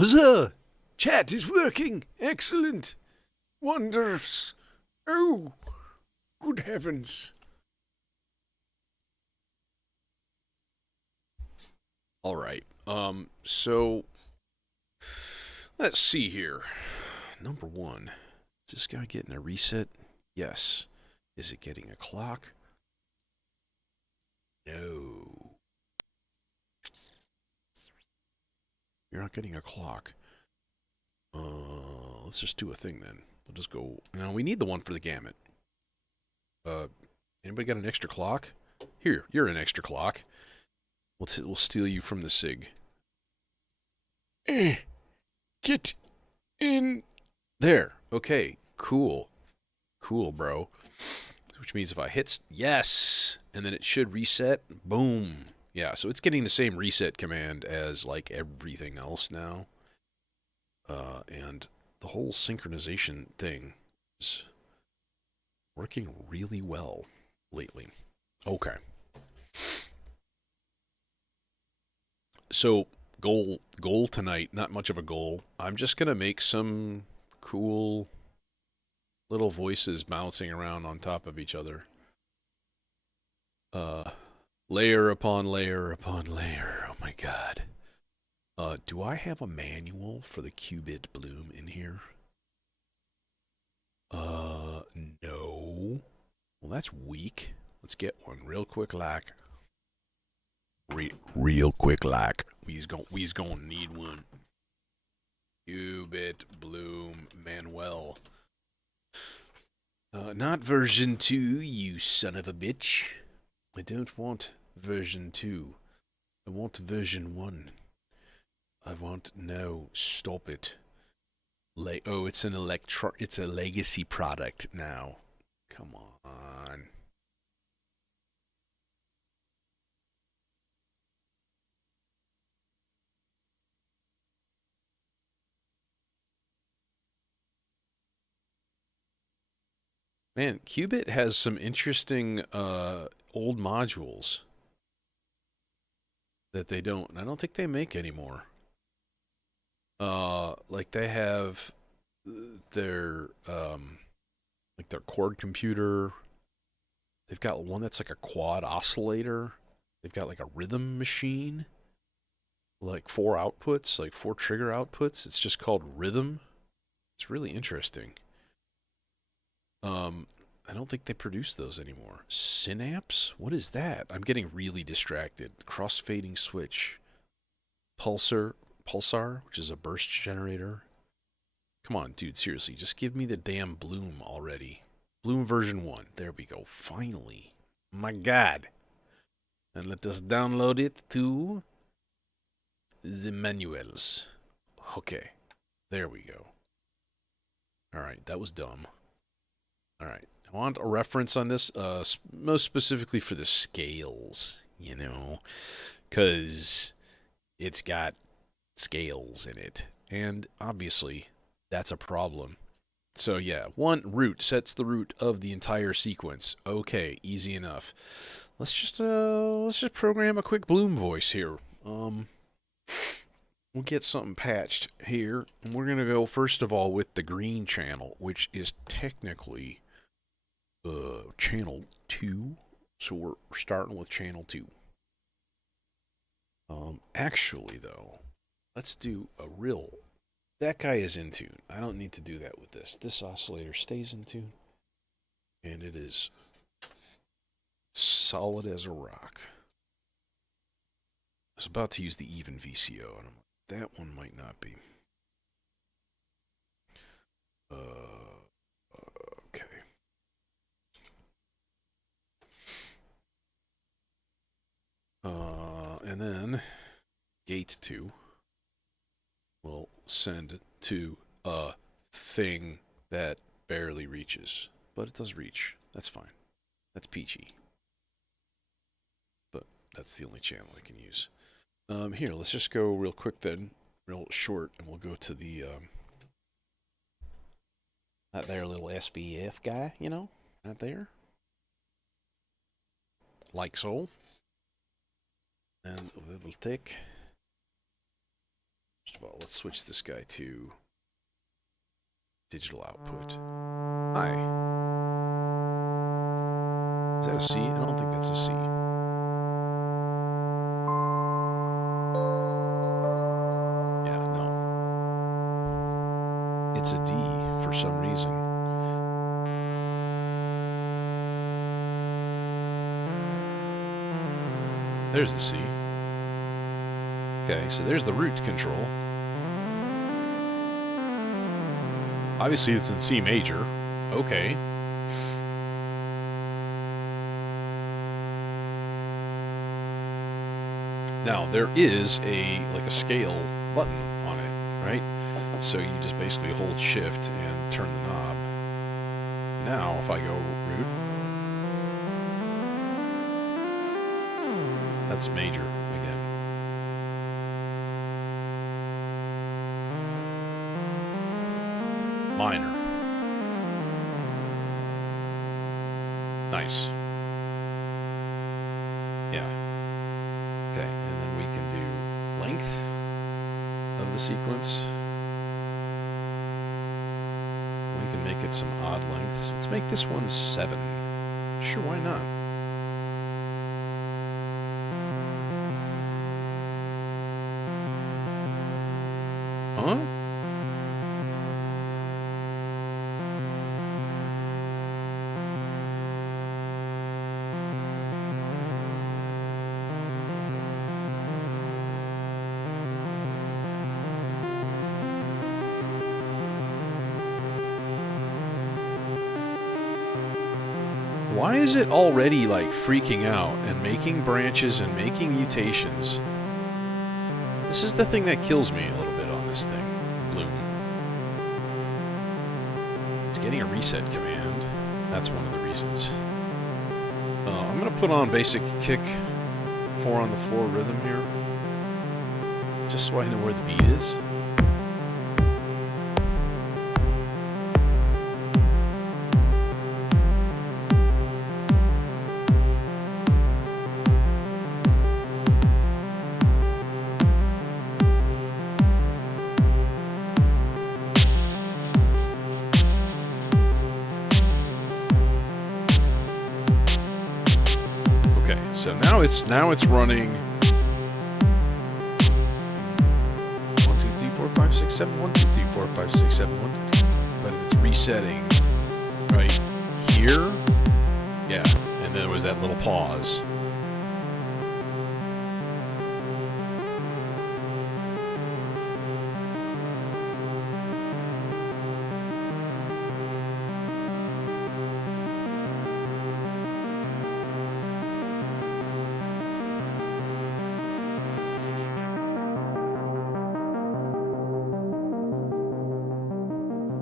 Huzzah! Chat is working! Excellent! Wonders! Oh, good heavens. Alright, so let's see here. Number one, is this guy getting a reset? Yes. Is it getting a clock? No. You're not getting a clock. Let's just do a thing then. We'll just go. Now we need the one for the gamut. Anybody got an extra clock? Here, you're an extra clock. We'll steal you from the SIG. Get in. There. Okay. Cool. Cool, bro. Which means if I hit yes, and then it should reset. Boom. Yeah, so it's getting the same reset command as like everything else now. And the whole synchronization thing is working really well lately. Okay. So goal tonight, not much of a goal. I'm just gonna make some cool little voices bouncing around on top of each other. Layer upon layer upon layer. Oh my god. Do I have a manual for the qubit bloom in here? No. Well, that's weak. Let's get one real quick like. Real quick like. We's gonna need one. Qubit bloom Manuel. Not version 2, you son of a bitch. I don't want version 2. I want version 1. I want no. Stop it. Oh, it's it's a legacy product now. Come on. Man, Qubit has some interesting old modules that they don't. I don't think they make anymore. Like they have their like their cord computer. They've got one that's like a quad oscillator. They've got like a rhythm machine. Like 4 outputs, like 4 trigger outputs. It's just called rhythm. It's really interesting. I don't think they produce those anymore. Synapse? What is that? I'm getting really distracted. Crossfading switch. Pulsar, which is a burst generator. Come on, dude, seriously, just give me the damn Bloom already. Bloom version 1. There we go. Finally. My god. And let us download it to the manuals. Okay. There we go. Alright, that was dumb. Alright. I want a reference on this, most specifically for the scales, you know, because it's got scales in it, and obviously that's a problem. So yeah, one root sets the root of the entire sequence. Okay, easy enough. Let's just program a quick Bloom voice here. We'll get something patched here, and we're gonna go first of all with the green channel, which is technically channel 2. So we're starting with channel 2. Actually though, let's do a real. That guy is in tune. I don't need to do that with this. This oscillator stays in tune, and it is solid as a rock. I was about to use the even VCO, and I'm like, that one might not be. Okay. And then gate 2 will send to a thing that barely reaches, but it does reach. That's fine. That's peachy. But that's the only channel I can use. Here, let's just go real quick then, real short, and we'll go to the that there little SVF guy, you know, right there, like so. And we will take First of all, let's switch this guy to digital output. Hi. Is that a C? I don't think that's a C. Yeah, no. It's a D for some reason. There's the C. Okay, so there's the root control. Obviously it's in C major. Okay. Now, there is a scale button on it, right? So you just basically hold shift and turn the knob. Now, if I go root, that's major again. Minor. Nice. Yeah. Okay, and then we can do length of the sequence. We can make it some odd lengths. Let's make this one 7. Sure, why not? Huh? Why is it already like freaking out and making branches and making mutations? This is the thing that kills me a little bit on this thing, Bloom. It's getting a reset command. That's one of the reasons. I'm going to put on basic kick 4 on the floor rhythm here. Just so I know where the beat is. So now it's running 1, 2, 3, 4, 5, 6, 7, 1, 2, 3, 4, 5, 6, 7, 1, 2, 3. But it's resetting right here. Yeah. And then there was that little pause.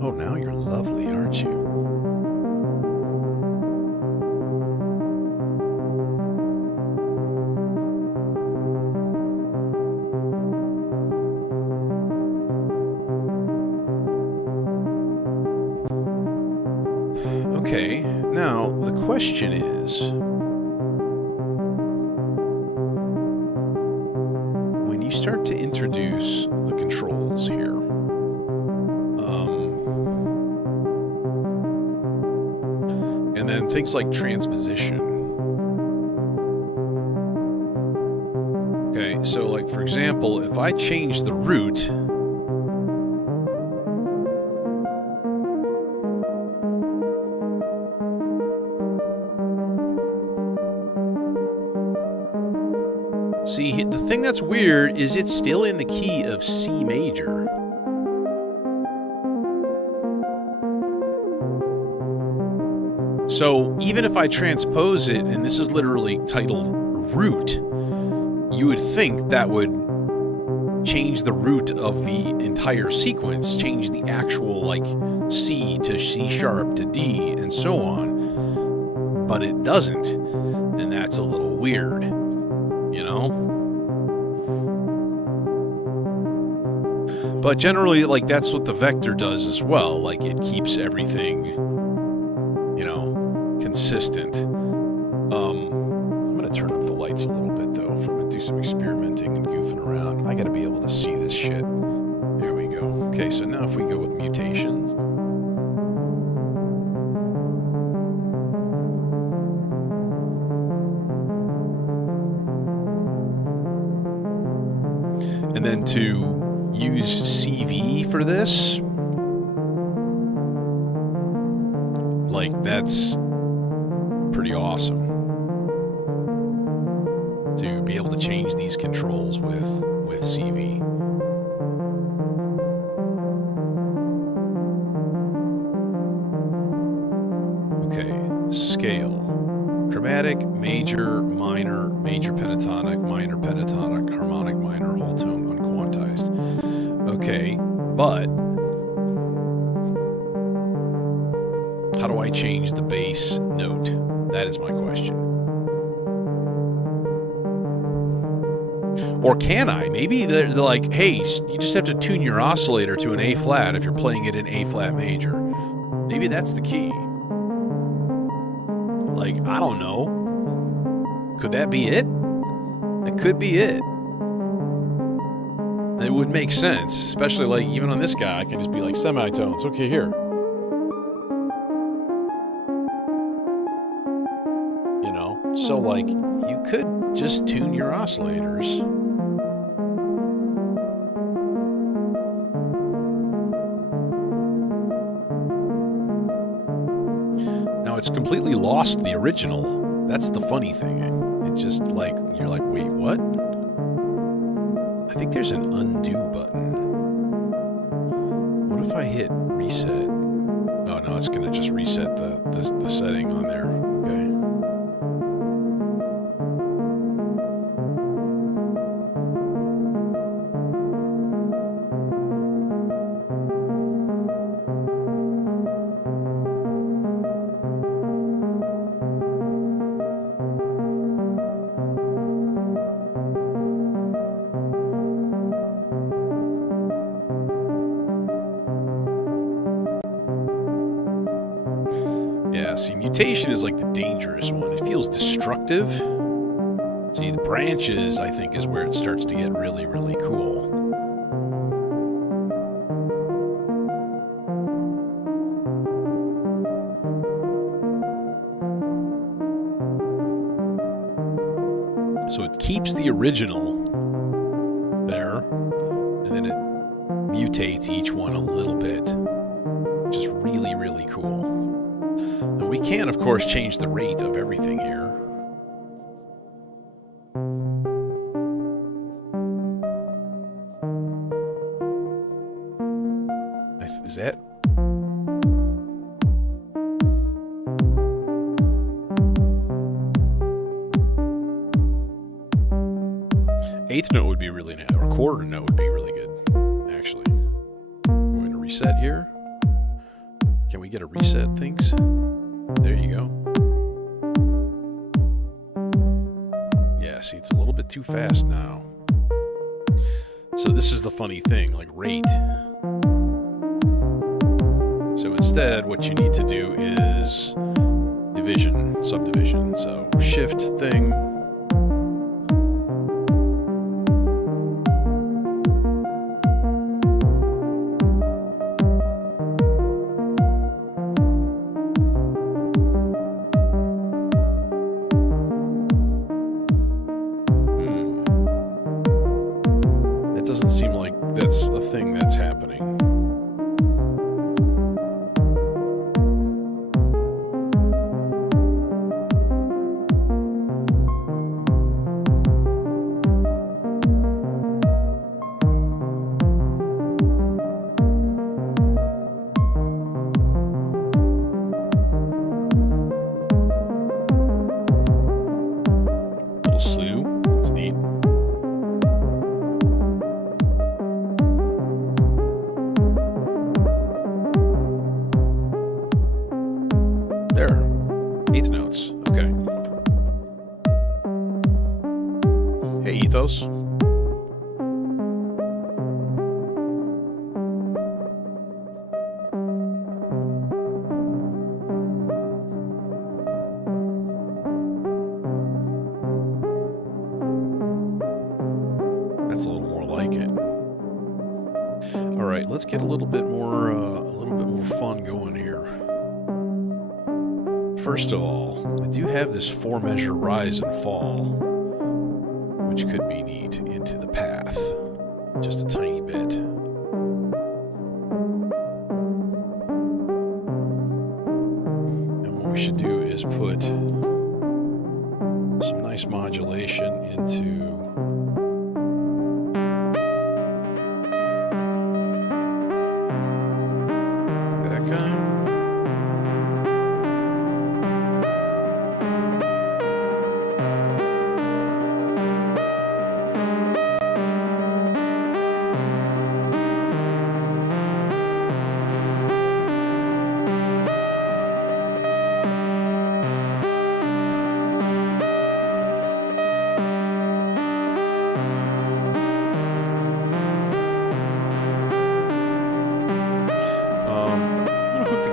Oh, now you're lovely, aren't you? Okay, now the question is, when you start to introduce the controls here, and then things like transposition. Okay, so like for example, if I change the root, see, the thing that's weird is it's still in the key of C major. So even if I transpose it, and this is literally titled root, you would think that would change the root of the entire sequence, change the actual like C to C sharp to D and so on. But it doesn't. And that's a little weird, you know? But generally, like, that's what the vector does as well. Like, it keeps everything, you know, consistent. I'm gonna turn up the lights a little bit though. If I'm gonna do some experimenting and goofing around, I gotta be able to see this shit. Okay, so now if we go with mutations. And then to use CV for this, like, that's pretty awesome. To be able to change these controls with CV. Okay, scale. Chromatic, major, minor, major pentatonic, minor pentatonic, harmonic minor, whole tone, unquantized. Okay, but how do I change the bass note? That is my question. Or can I? Maybe they're like, hey, you just have to tune your oscillator to an A flat if you're playing it in A flat major. Maybe that's the key. Like, I don't know. Could that be it? That could be it. It would make sense, especially like even on this guy, I can just be like semitones. Okay, here. You know, so like you could just tune your oscillators. Now it's completely lost the original. That's the funny thing. It just like, you're like, wait, what? I think there's an undo button. What if I hit reset? Oh no, it's gonna just reset the setting on there. Okay. See, mutation is like the dangerous one. It feels destructive. See, the branches, I think, is where it starts to get really, really cool. So it keeps the original there, and then it mutates each one a little bit, which is really, really cool. Now we can, of course, change the rate of everything here. Is that? Eighth note would be really nice, or quarter note would be really good, actually. I'm going to reset here. Can we get a reset, things? There you go. Yeah, see, it's a little bit too fast now. So this is the funny thing, like rate. So instead, what you need to do is division, subdivision. So shift thing. Doesn't seem like that's a thing that's happening. Little slew, that's neat. Eighth notes. Okay. Hey, Ethos. That's a little more like it. All right, let's get a little bit more fun going here. First of all, I do have this 4-measure rise and fall, which could be neat into the path, just a tiny bit. And what we should do is put some nice modulation into that guy.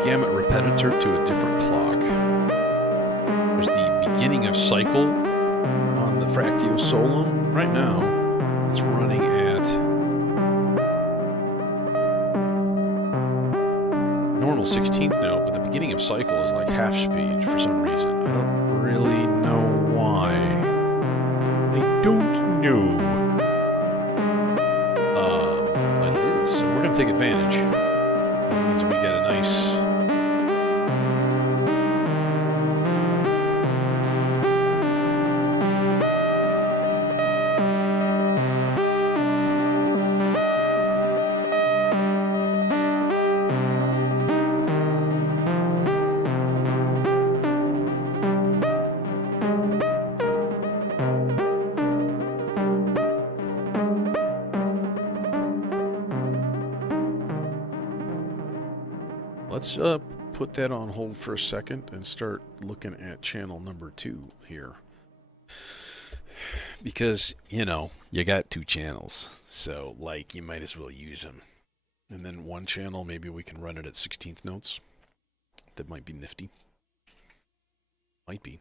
Gamut repetitor to a different clock. There's the beginning of cycle on the Fractio Solum. Right now, it's running at normal 16th note, but the beginning of cycle is like half speed for some reason. I don't really know why. I don't know. But it is, so we're going to take advantage. That means we get a nice... Let's put that on hold for a second and start looking at channel number 2 here. Because, you know, you got 2 channels, so, like, you might as well use them. And then one channel, maybe we can run it at 16th notes. That might be nifty. Might be.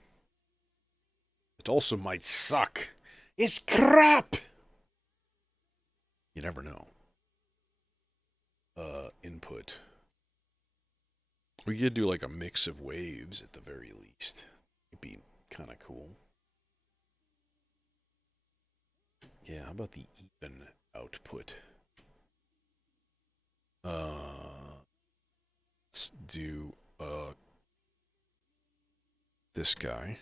It also might suck. It's crap! You never know. Input. We could do like a mix of waves at the very least. It'd be kind of cool. Yeah, how about the even output? Let's do this guy.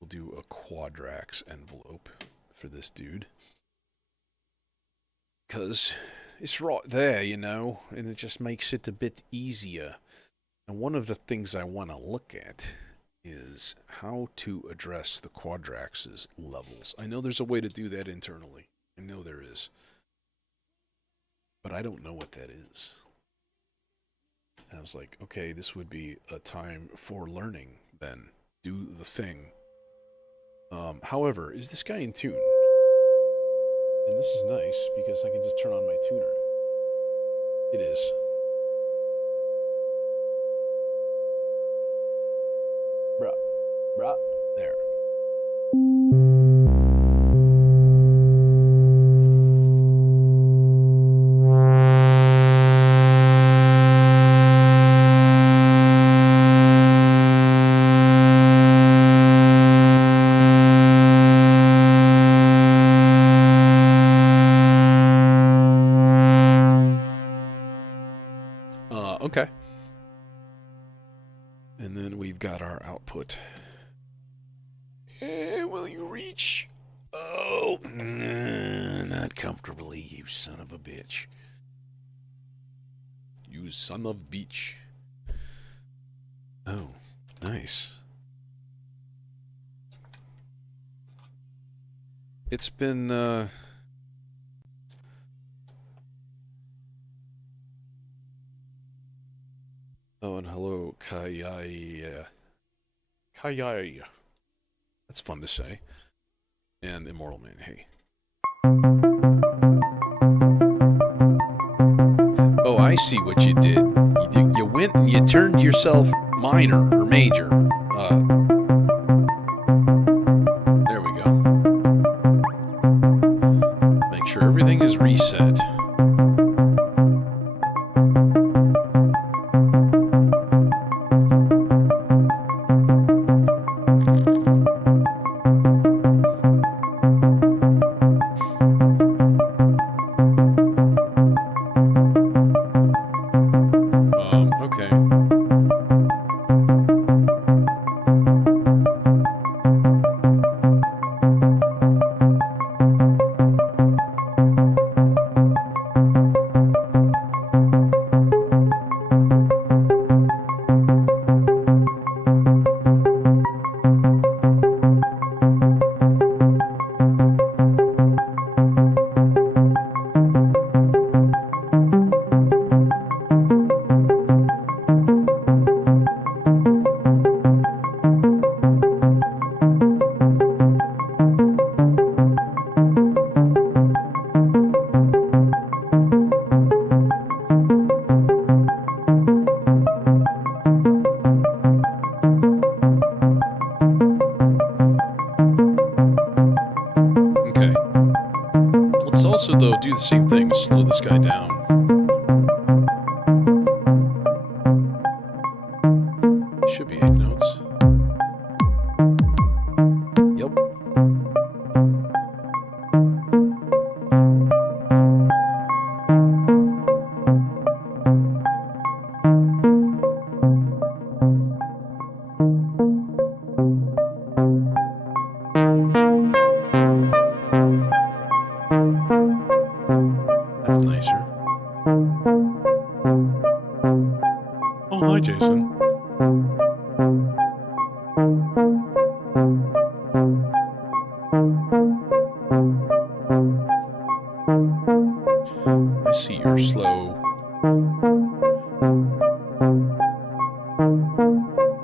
We'll do a quadrax envelope for this dude. Because it's right there, you know, and it just makes it a bit easier. And one of the things I want to look at is how to address the quadrax's levels. I know there's a way to do that internally. I know there is. But I don't know what that is. And I was like, okay, this would be a time for learning then. Do the thing. However, is this guy in tune? And this is nice because I can just turn on my tuner. It is. Bruh. There. Okay. And then we've got our output. Will you reach? Oh, not comfortably, you son of a bitch. You son of beach. Oh, nice. It's been, Oh, and hello, Kayai. Kayai. That's fun to say. And Immortal Man, hey. Oh, I see what you did. You went and you turned yourself minor or major. There we go. Make sure everything is reset. also, though, do the same thing. Slow this guy down. Should be eighth notes. Yep. That's nicer. Oh, hi, Jason. I see your slow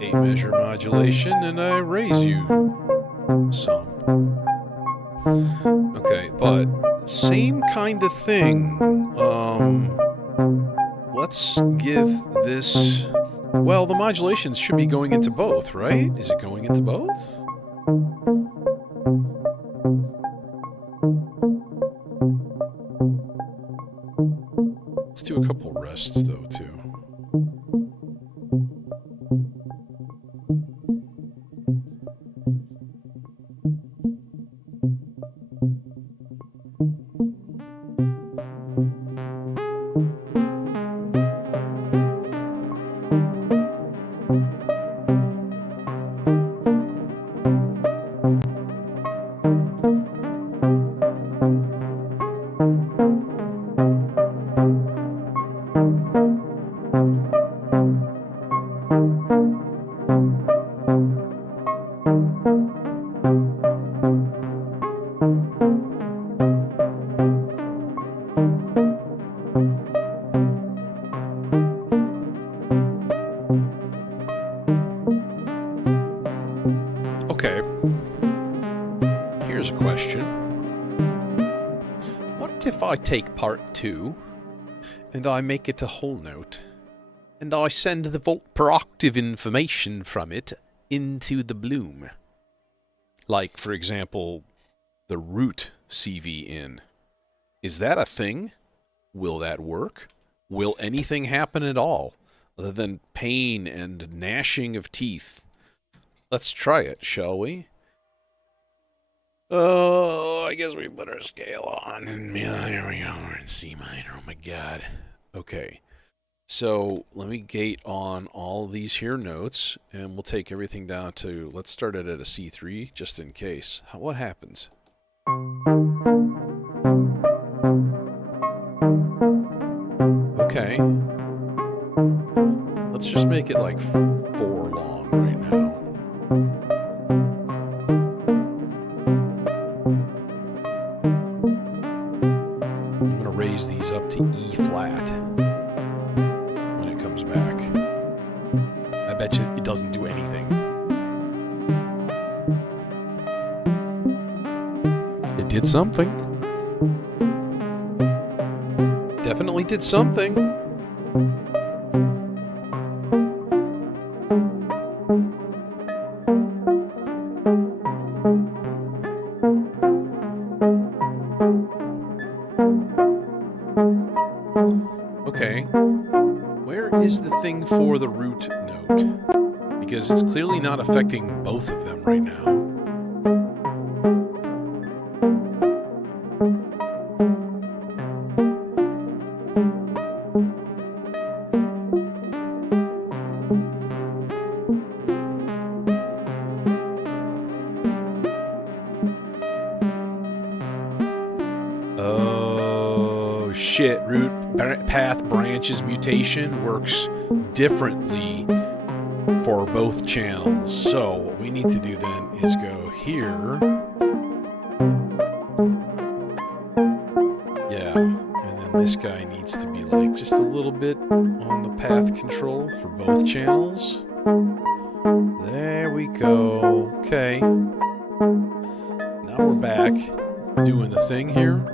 8-measure modulation, and I raise you some. Okay, but same kind of thing. Let's give this... Well, the modulations should be going into both, right? Is it going into both? Let's do a couple rests, though, too. Okay. Here's a question. What if I take part 2 and I make it a whole note and I send the volt per octave information from it into the bloom? Like, for example, the root CV in. Is that a thing? Will that work? Will anything happen at all other than pain and gnashing of teeth? Let's try it, shall we? Oh, I guess we put our scale on. And here we go. We're in C minor. Oh my god. Okay. So let me gate on all of these here notes, and we'll take everything down to, let's start it at a C3, just in case. What happens? Okay. Let's just make it like 4 long right now. I'm gonna raise these up to E flat when it comes back. I bet you it doesn't do anything. It did something. Definitely did something. Okay, where is the thing for the root note? Because it's clearly not affecting both of them right now. Oh shit, root path branches mutation works differently for both channels. So what we need to do then is go here. Yeah, and then this guy needs to be like just a little bit on the path control for both channels. There we go. Okay. Now we're back doing the thing here.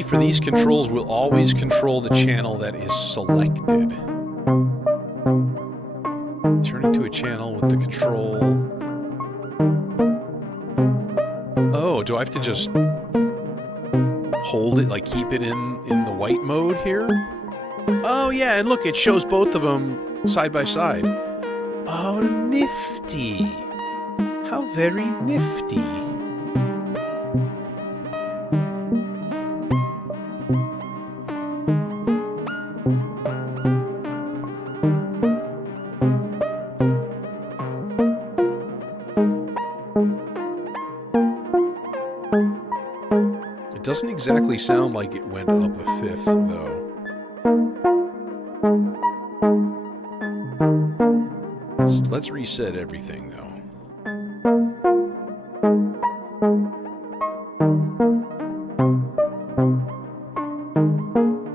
key for these controls will always control the channel that is selected. Turning to a channel with the control... Oh, do I have to just hold it, like keep it in the white mode here? Oh yeah, and look, it shows both of them side by side. Oh, nifty. How very nifty. It doesn't exactly sound like it went up a fifth, though. Let's reset everything, though.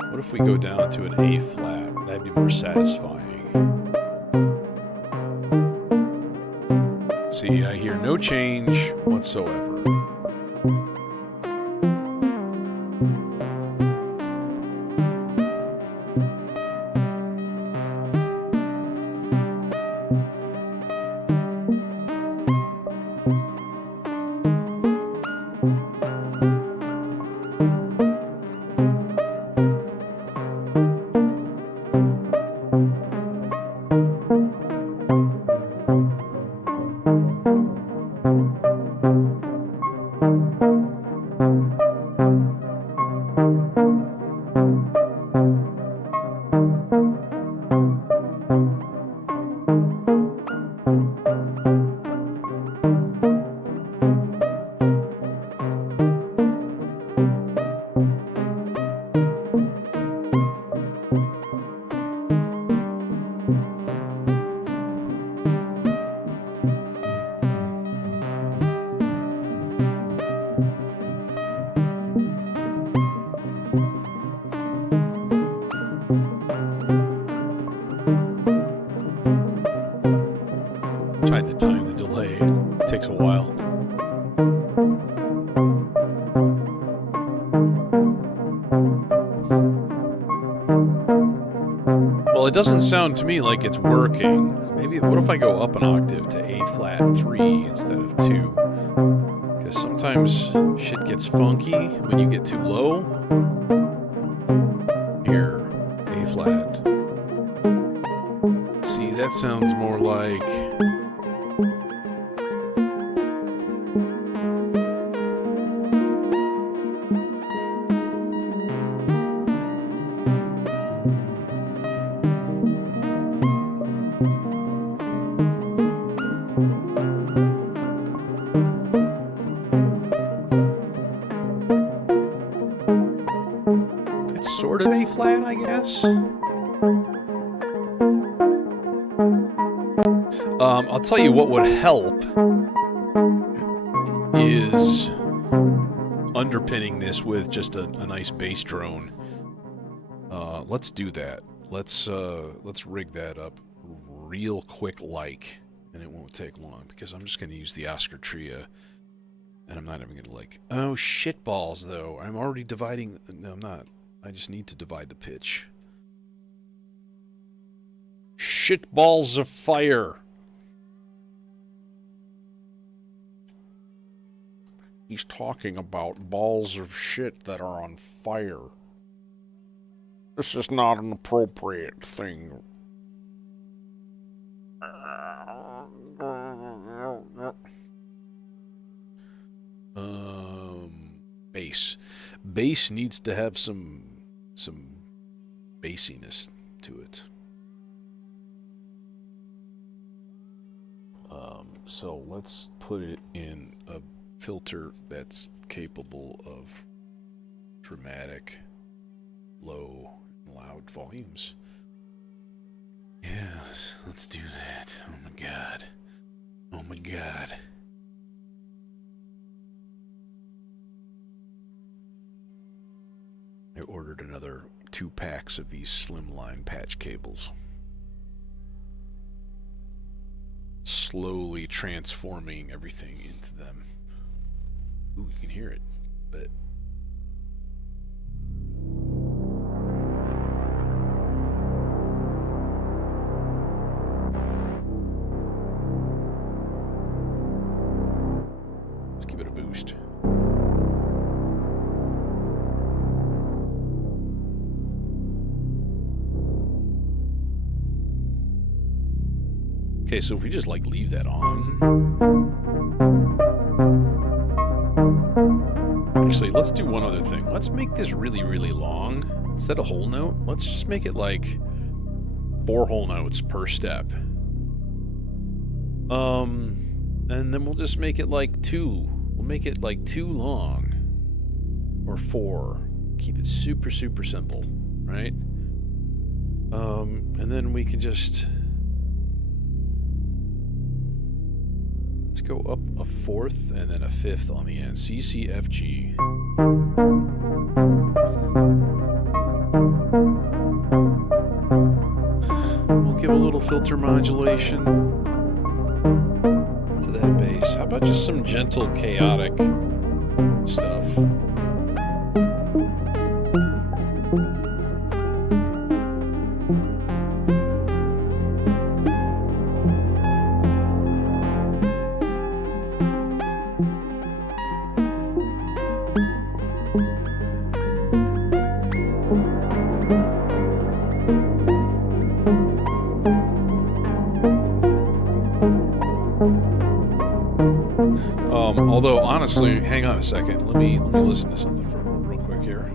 What if we go down to an A flat? That'd be more satisfying. See, I hear no change whatsoever. Trying to time the delay. It takes a while. Well, it doesn't sound to me like it's working. Maybe, what if I go up an octave to A flat 3 instead of 2? Because sometimes shit gets funky when you get too low. Here, A flat. See, that sounds more like... sort of A flat, I guess. I'll tell you what would help is underpinning this with just a nice bass drone. Let's do that. Let's rig that up real quick, and it won't take long because I'm just going to use the Oscar Tria. And I'm not even going to oh, shit balls, though. I'm already dividing... No, I'm not. I just need to divide the pitch. Shit balls of fire. He's talking about balls of shit that are on fire. This is not an appropriate thing. Bass. Bass needs to have some bassiness to it. So let's put it in a filter that's capable of dramatic, low, loud volumes. Yes, let's do that. Oh my god. Oh my god. I ordered another 2 packs of these slimline patch cables. Slowly transforming everything into them. Ooh, you can hear it, but Okay, so if we just like leave that on. Actually, let's do one other thing. Let's make this really, really long. Instead of whole note, let's just make it like 4 whole notes per step. And then we'll just make it like 2. We'll make it like 2 long. Or 4. Keep it super, super simple, right? And then we can just... Let's go up a 4th and then a 5th on the end. C, C, F, G. We'll give a little filter modulation to that bass. How about just some gentle, chaotic stuff? Although, honestly, hang on a second. Let me listen to something for real quick here.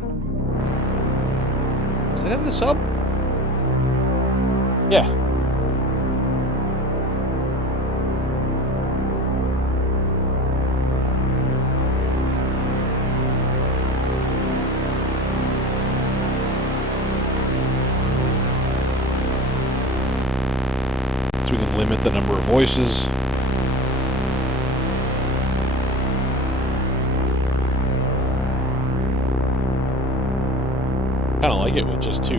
Does it have the sub? Yeah. So we can limit the number of voices. Kind of like it with just 2.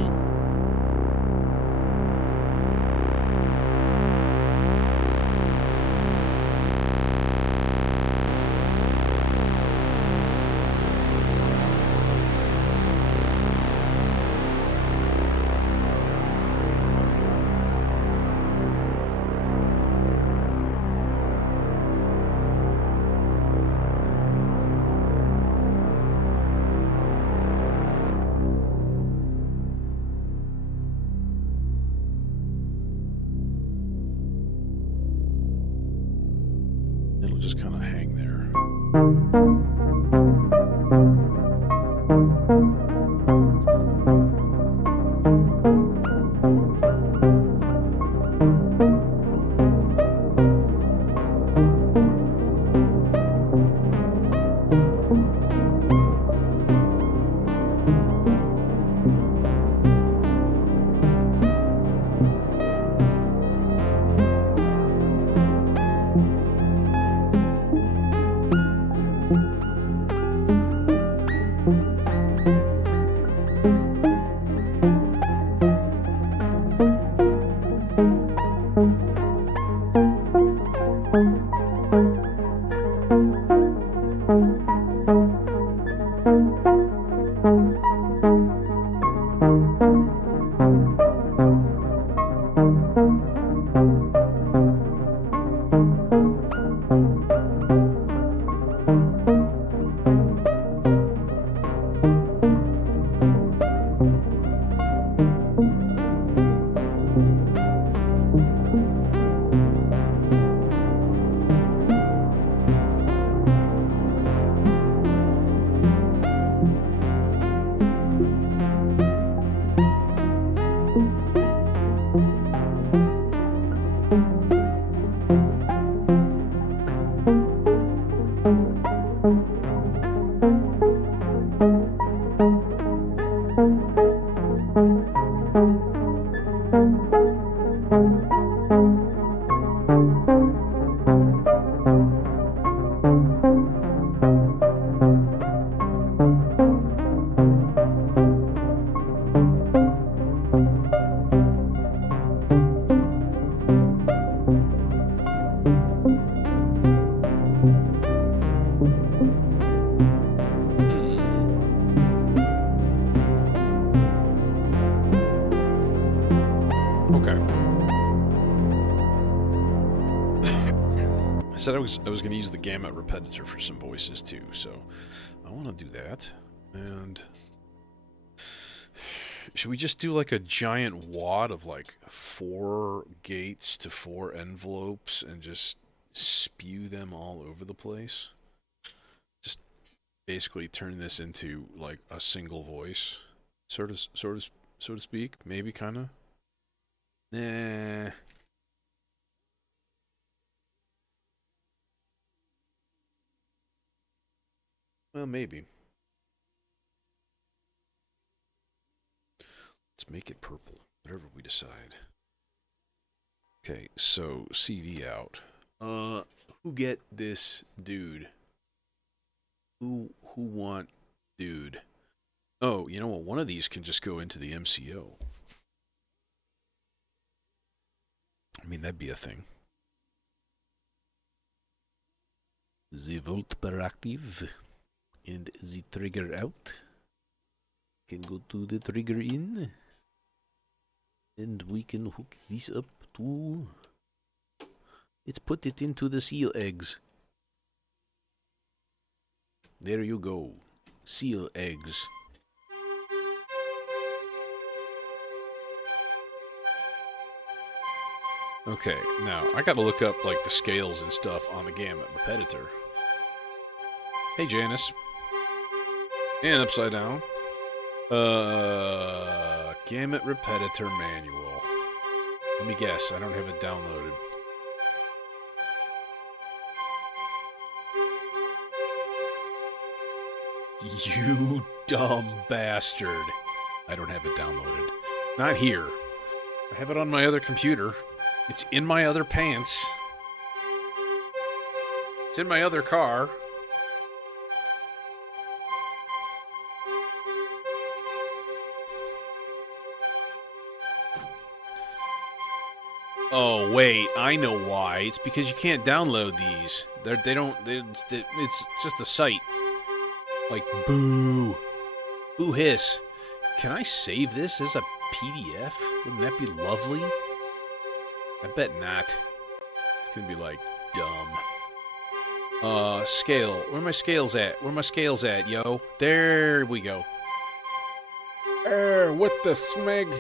It'll just kind of hang there. I said I was going to use the Gamut repetitor for some voices too, so I want to do that. And should we just do like a giant wad of like 4 gates to 4 envelopes and just spew them all over the place? Just basically turn this into like a single voice, so to speak. Maybe, kind of. Nah. Well, maybe. Let's make it purple, whatever we decide. Okay, so CV out. Who get this dude? Who want dude? Oh, you know what? One of these can just go into the MCO. I mean, that'd be a thing. The volt bar active and the trigger out can go to the trigger in, and we can hook this up to. Let's put it into the seal eggs. There you go, seal eggs. Okay, now I gotta look up like the scales and stuff on the Gamut repetitor. Hey Janice. And upside down. Gamut repetitor manual. Let me guess, I don't have it downloaded. You dumb bastard. I don't have it downloaded. Not here. I have it on my other computer. It's in my other pants. It's in my other car. Oh, wait. I know why. It's because you can't download these. It's just a site. Like, boo. Boo hiss. Can I save this as a PDF? Wouldn't that be lovely? I bet not. It's gonna be like dumb. Scale. Where are my scales at? Where are my scales at, yo? There we go. What the smeg?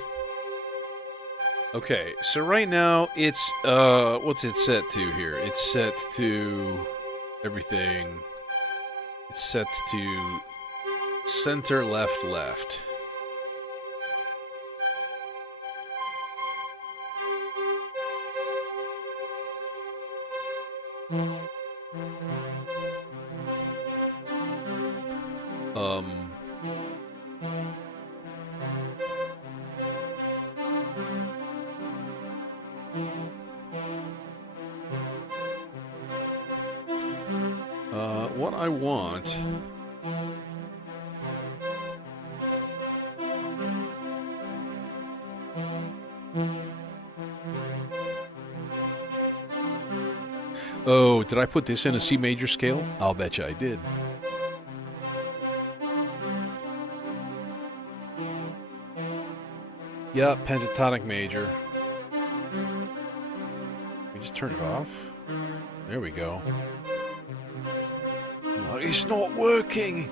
Okay, so right now it's what's it set to here? It's set to everything. It's set to center, left, left. What I want... Oh, did I put this in a C major scale? I'll bet you I did. Yup, pentatonic major. We just turn it off. There we go. Oh, it's not working!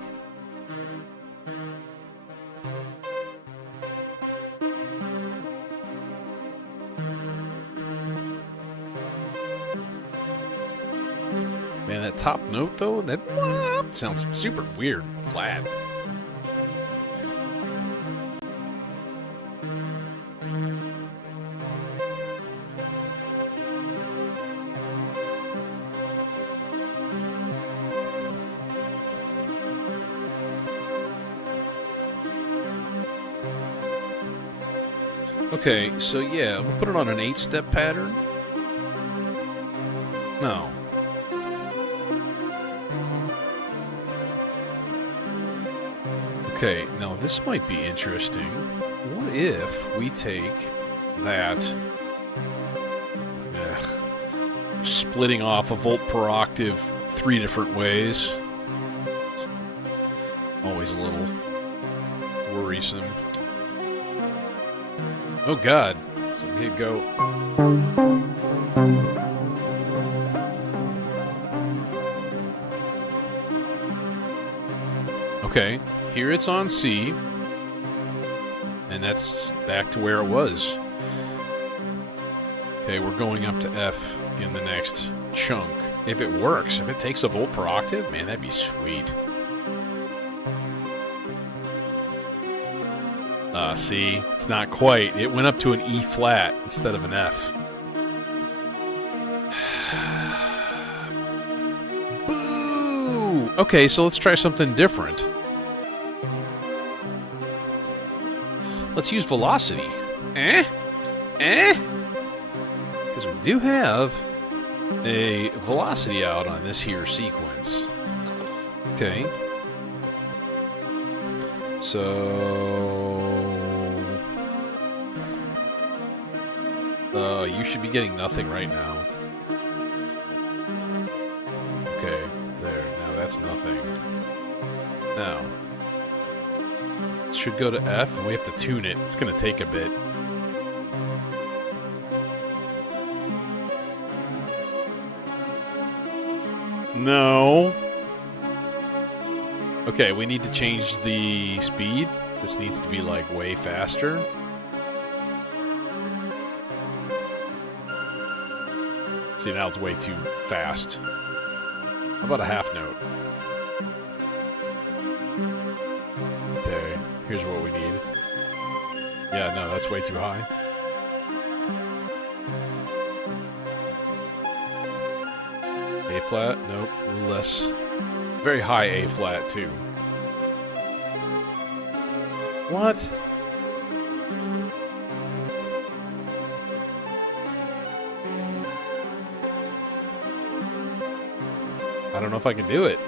Man, that top note though, that sounds super weird, flat. Okay, so yeah, we'll put it on an 8-step pattern. No. Okay, now this might be interesting. What if we take that... splitting off a volt per octave 3 different ways. It's always a little worrisome. Oh god. So here we go. Okay, here it's on C. And that's back to where it was. Okay, we're going up to F in the next chunk. If it works, if it takes a volt per octave, man, that'd be sweet. See, it's not quite. It went up to an E flat instead of an F. Boo! Okay, so let's try something different. Let's use velocity. Because we do have a velocity out on this here sequence. Okay. So... you should be getting nothing right now. Okay, there. Now that's nothing. Now... it should go to F, and we have to tune it. It's gonna take a bit. No. Okay, we need to change the speed. This needs to be, like, way faster. See, now it's way too fast. How about a half note? Okay, here's what we need. Yeah, no, that's way too high. A flat? Nope, a little less. Very high A flat, too. What? I don't know if I can do it.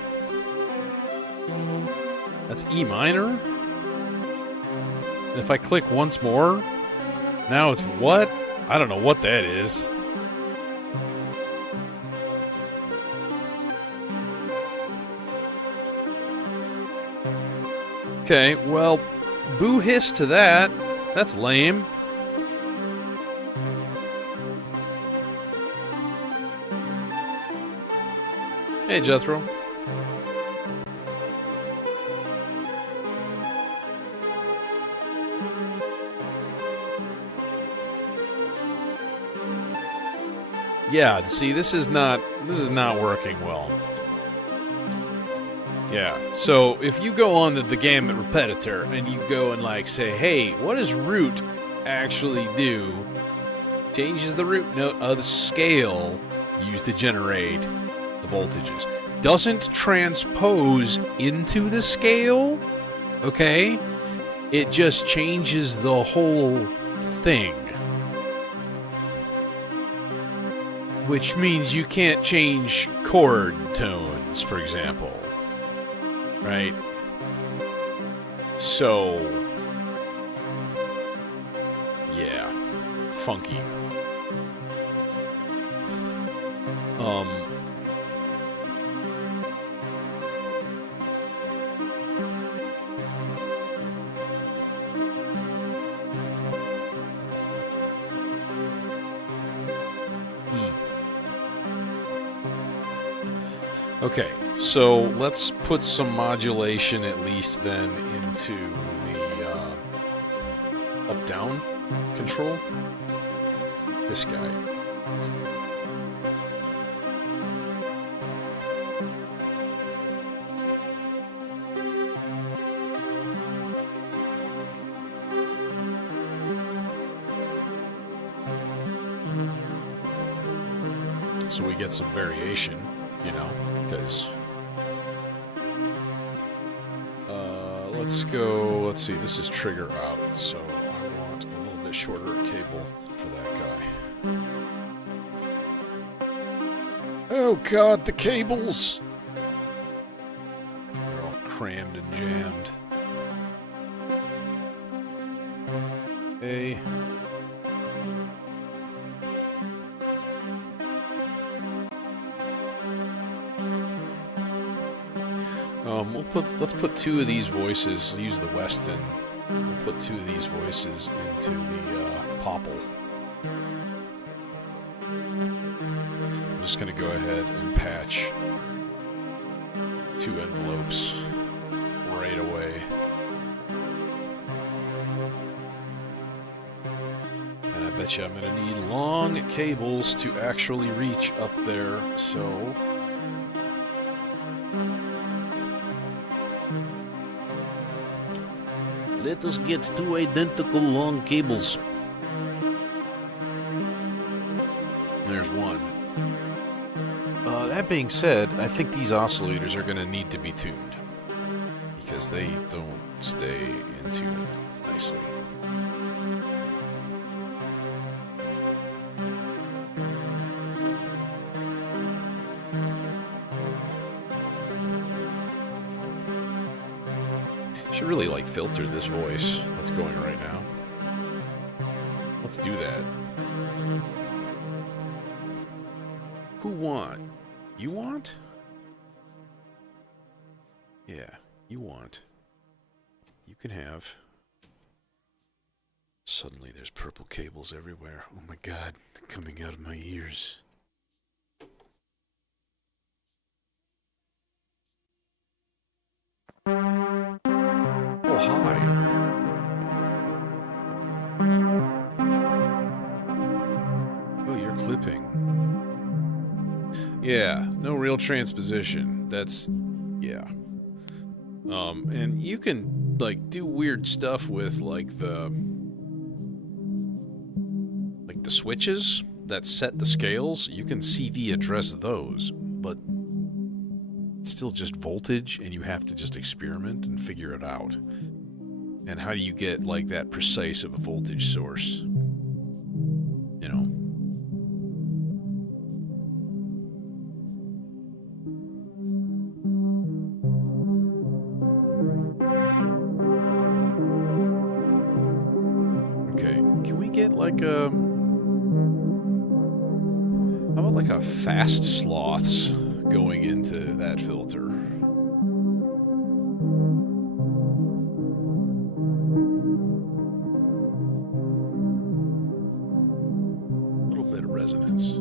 That's E minor? And if I click once more, now it's what? I don't know what that is. Okay, well, boo hiss to that. That's lame. Hey, Jethro. Yeah, see, this is not working well. Yeah, so if you go on the Gamut repetitor and you go and like say, hey, what does root actually do? Changes the root note of the scale used to generate the voltages. Doesn't transpose into the scale, okay? It just changes the whole thing. Which means you can't change chord tones, for example. Right? So... yeah. Funky. Okay, so let's put some modulation at least then into the up-down control. This guy. So we get some variation, you know, because let's see, this is trigger out, so I want a little bit shorter cable for that guy. Oh god, the cables! They're all crammed and jammed. A. Let's put two of these voices, use the Weston. We'll put two of these voices into the popple. I'm just going to go ahead and patch two envelopes right away. bet you I'm gonna need long cables to actually reach up there, so... let us get 2 identical long cables. There's one. That being said, I think these oscillators are gonna need to be tuned, because they don't stay in tune nicely. Should really like filter this voice that's going right now. Let's do that. Who want? You want? Yeah, you want. You can have. Suddenly there's purple cables everywhere. Oh my god, they're coming out of my ears. Oh, hi. Oh, you're clipping. Yeah, no real transposition. That's... yeah. And you can, like, do weird stuff with, like, the switches that set the scales. You can CV address those, but it's still just voltage, and you have to just experiment and figure it out. And how do you get, like, that precise of a voltage source? You know? Okay, can we get, like, a... how about, like, a fast sloths going into that filter? Resonance.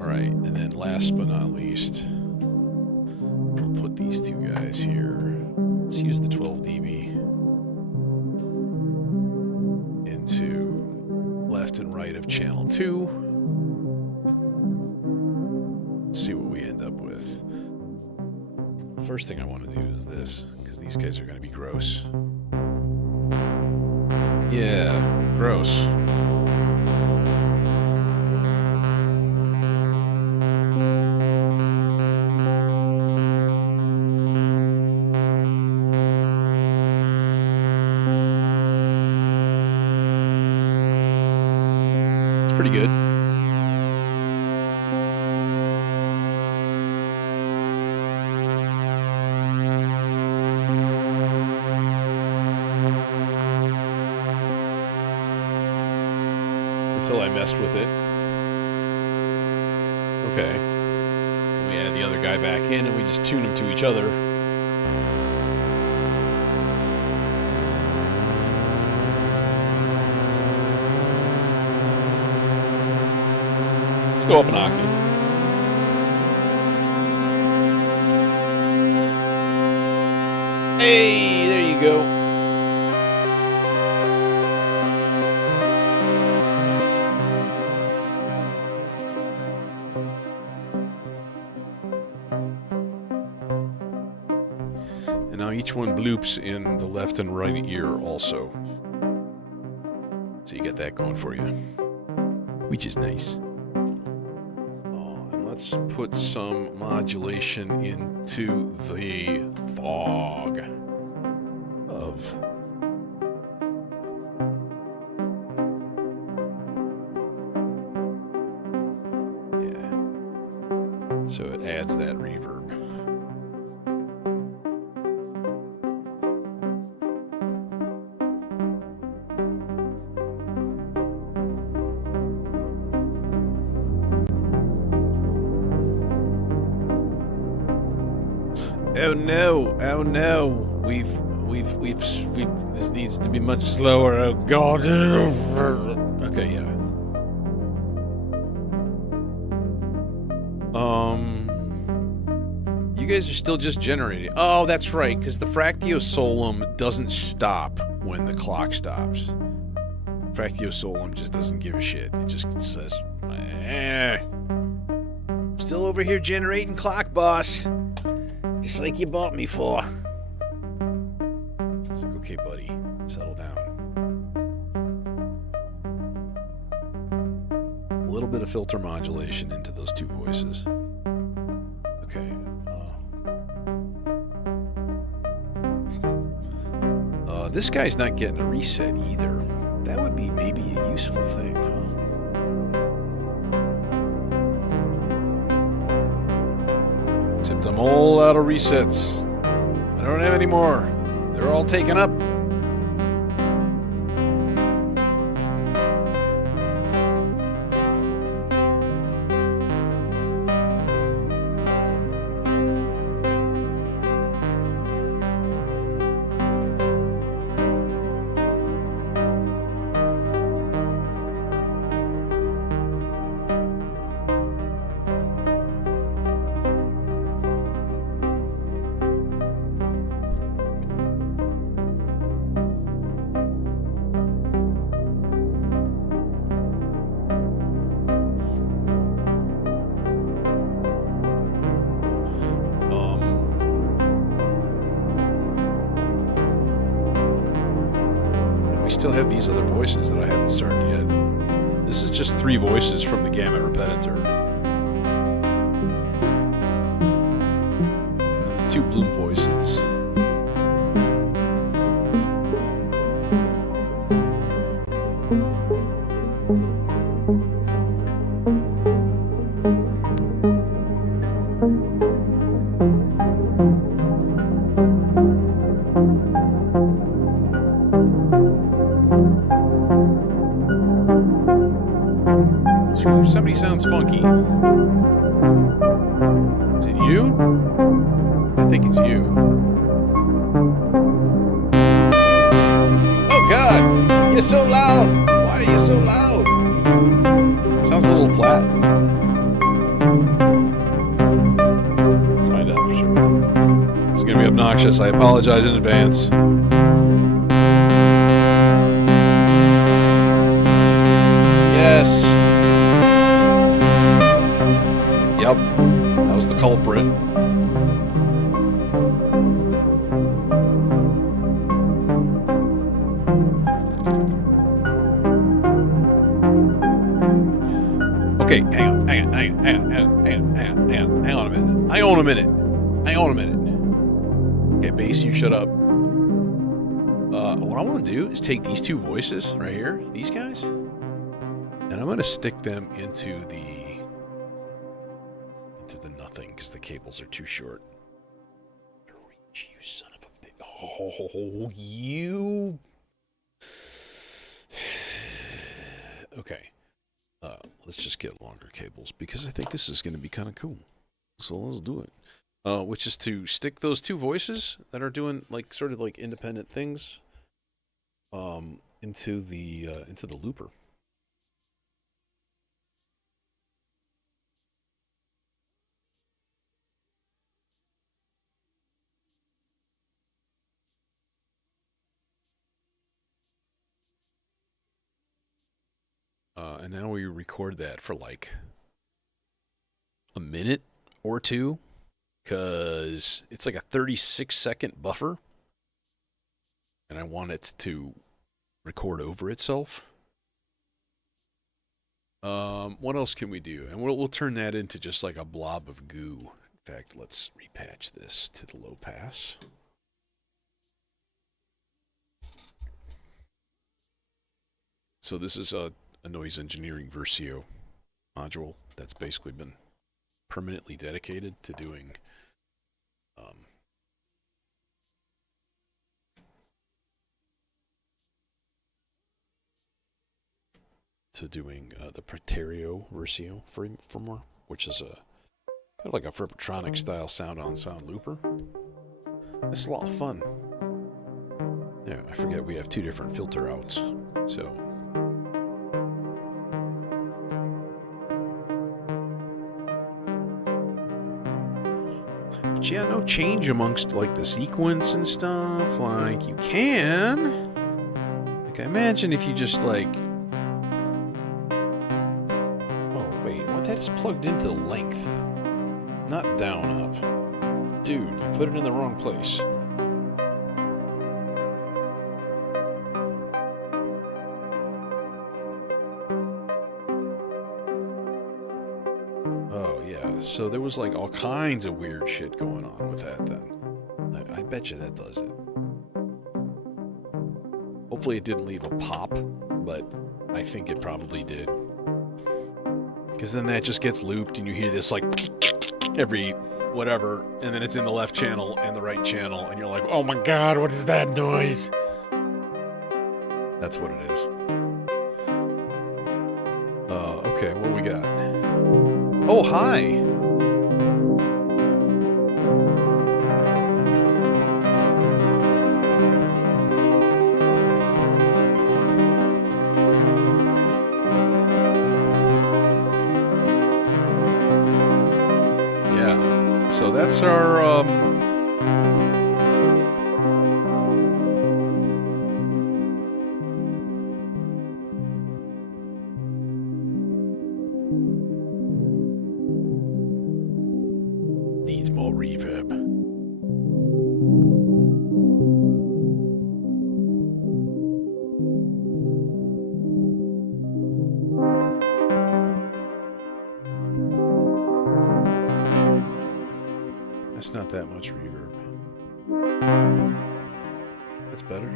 Alright, and then last but not least, we'll put these two guys here. Let's use the 12 dB into left and right of channel 2. Let's see what we end up with. First thing I want to do is this, because these guys are going to be gross. Yeah, gross. Pretty good. Until I messed with it. Okay. We add the other guy back in and we just tune them to each other. Let's go up an octave. Hey, there you go. And now each one bloops in the left and right ear also. So you get that going for you, which is nice. Let's put some modulation into the fog of... yeah. So it adds that reverb. Oh no, oh no, we've, this needs to be much slower, oh god. Okay, yeah. You guys are still just generating. Oh, that's right, because the Fractio Solum doesn't stop when the clock stops. Fractiosolum just doesn't give a shit. It just says, still over here generating clock, boss. Just like you bought me for. It's like, okay, buddy, settle down. A little bit of filter modulation into those two voices. Okay. This guy's not getting a reset either. That would be maybe a useful thing, huh? Except I'm all out of resets. I don't have any more. They're all taken up. Still have these other voices that I haven't started yet. This is just 3 voices from the Gamut repetitor. 2 Bloom voices. Somebody sounds funky. Is it you? I think it's you. Oh God! You're so loud! Why are you so loud? Sounds a little flat. Let's find out for sure. This is gonna be obnoxious. I apologize in advance. Yes. Yep, that was the culprit. Okay, hang on a minute. Okay, bass, you shut up. What I want to do is take these 2 voices right here, these guys, and I'm going to stick them into the nothing because the cables are too short. Reach, you son of a bitch! Oh, you. Okay. Let's just get longer cables because I think this is going to be kind of cool. So let's do it. Which is to stick those 2 voices that are doing like sort of like independent things, into the looper. And now we record that for like a minute or 2 because it's like a 36-second buffer and I want it to record over itself. What else can we do? And we'll turn that into just like a blob of goo. In fact, let's repatch this to the low pass. So this is a noise engineering Versio module that's basically been permanently dedicated to doing the Preterio Versio firmware, which is a kind of like a Frippertronic style sound-on-sound looper. It's a lot of fun. Yeah, I forget we have 2 different filter outs, so. But yeah, no change amongst like the sequence and stuff. Like you can Like, imagine if you just, like... Oh, wait, what? That is plugged into the length. Not down up. Dude, you put it in the wrong place. Oh, yeah. So there was, like, all kinds of weird shit going on with that, then. I bet you that does it. Hopefully it didn't leave a pop, but I think it probably did. Because then that just gets looped and you hear this like every whatever, and then it's in the left channel and the right channel, and you're like, oh my god, what is that noise? That's what it is. Okay, what we got? Oh, hi! So that's our, needs more reverb. That's not that much reverb. That's better.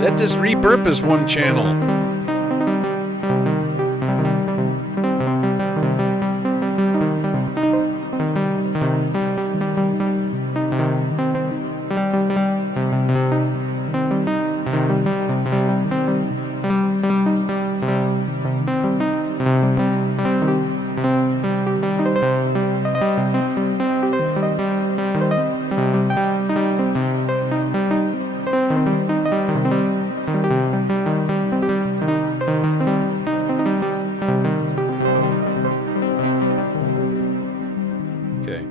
Let us repurpose one channel. Okay,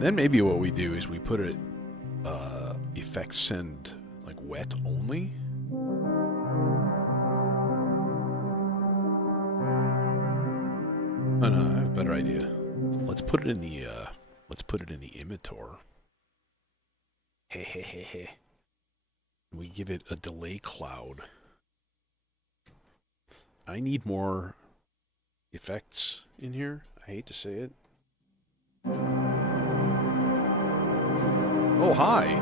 then maybe what we do is we put it effects send like wet only. Oh no, I have a better idea. Let's put it in the emitter. Hehehehe. We give it a delay cloud. I need more effects in here. I hate to say it. Oh, hi.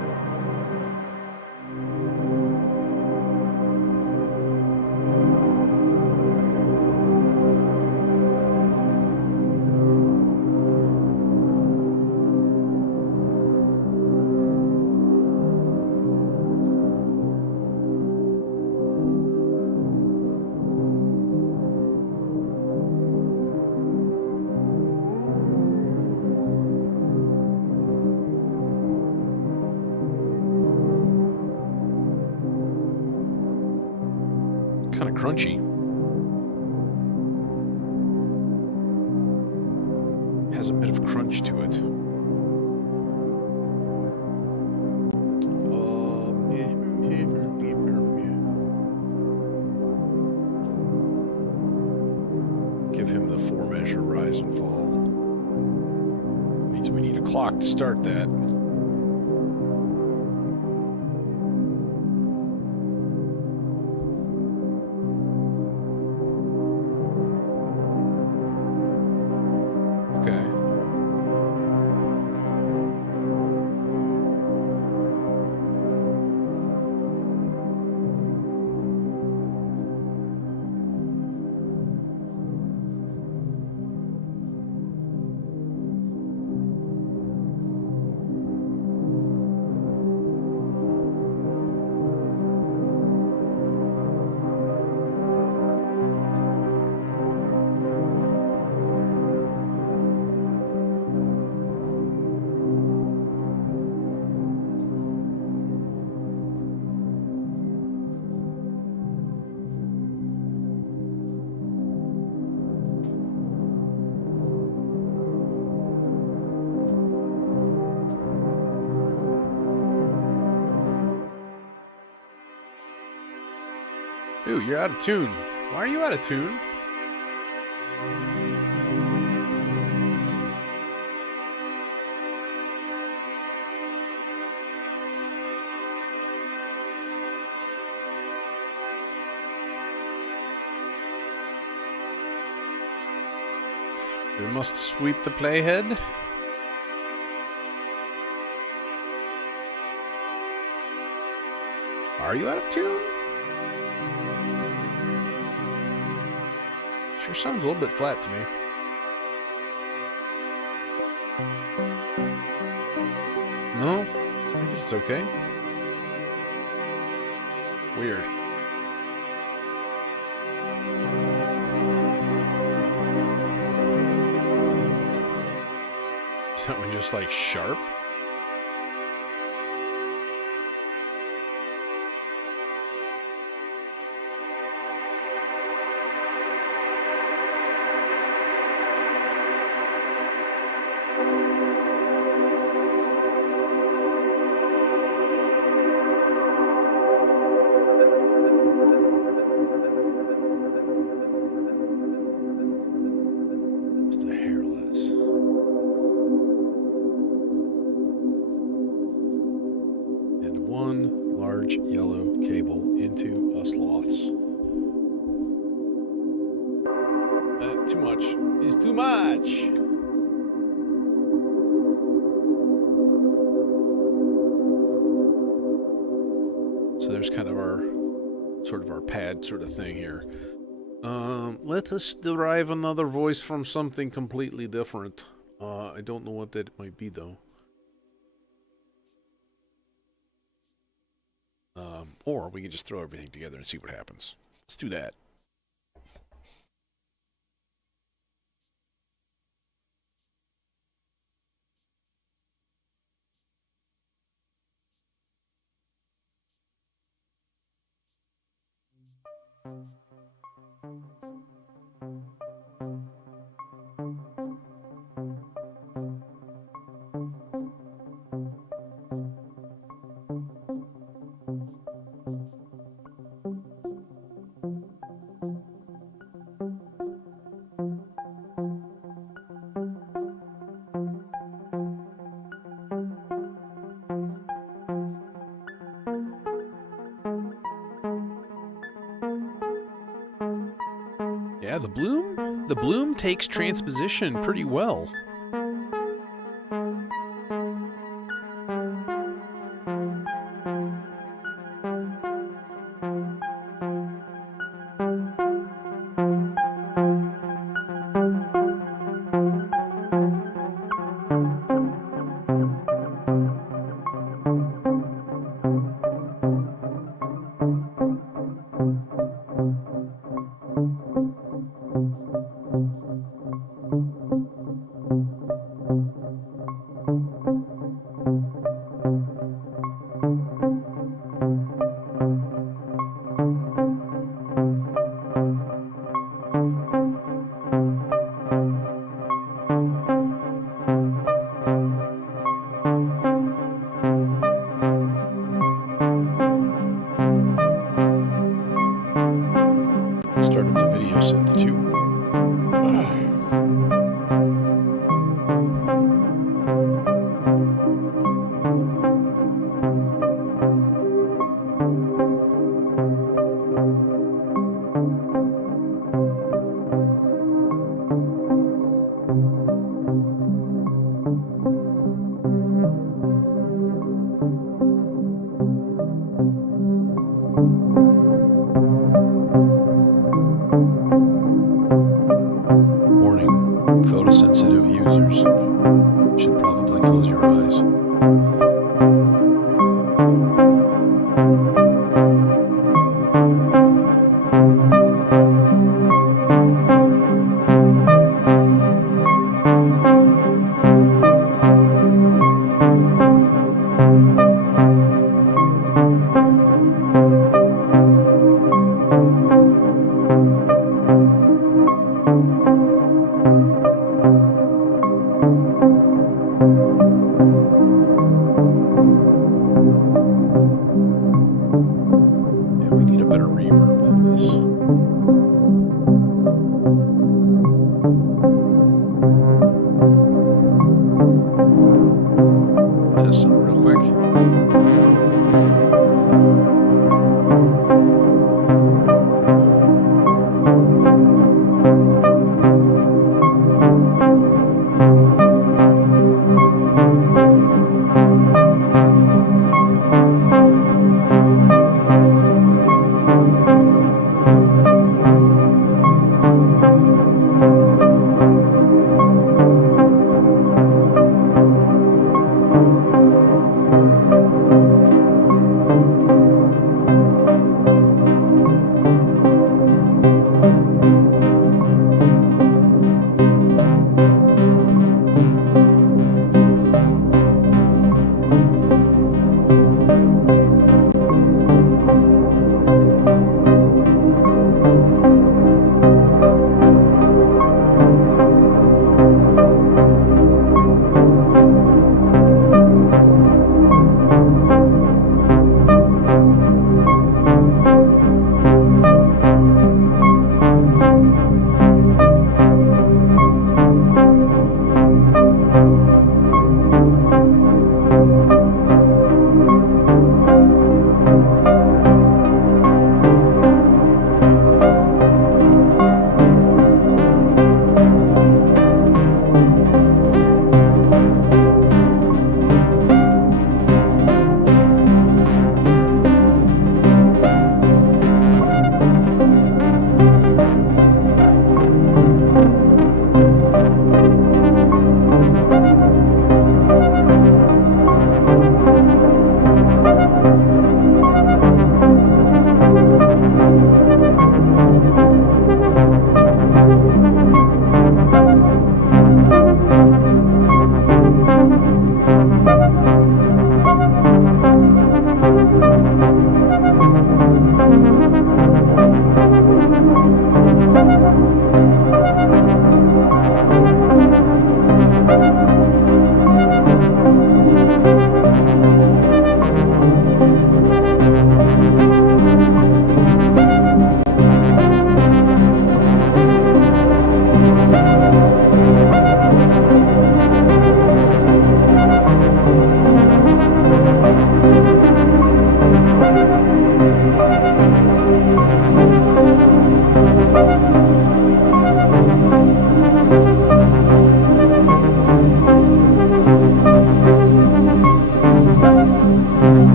Kind of crunchy. Has a bit of crunch to it. Give him the 4-measure rise and fall. Means we need a clock to start that. Ooh, you're out of tune. Why are you out of tune? We must sweep the playhead. Are you out of tune? Sure sounds a little bit flat to me. No? So I guess it's okay. Weird. Is that one just like sharp? Just a hairless. And one large yellow cable into us sloths. Too much. It's too much. So there's kind of our sort of our pad sort of thing here. Let us derive another voice from something completely different. I don't know what that might be though. Or we can just throw everything together and see what happens. Let's do that. Yeah, the bloom takes transposition pretty well. we need a better reverb than this. Test something real quick.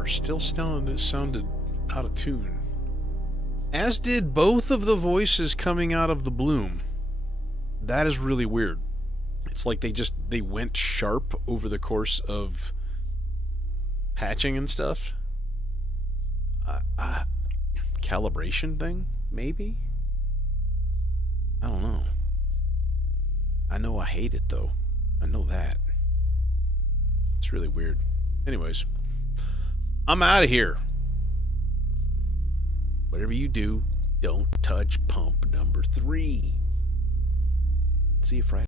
there still sounded out of tune. As did both of the voices coming out of the Bloom. That is really weird. It's like they went sharp over the course of patching and stuff. Calibration thing, maybe? I don't know. I know I hate it, though. I know that. It's really weird. Anyways, I'm out of here. Whatever you do, don't touch pump number 3. See you Friday.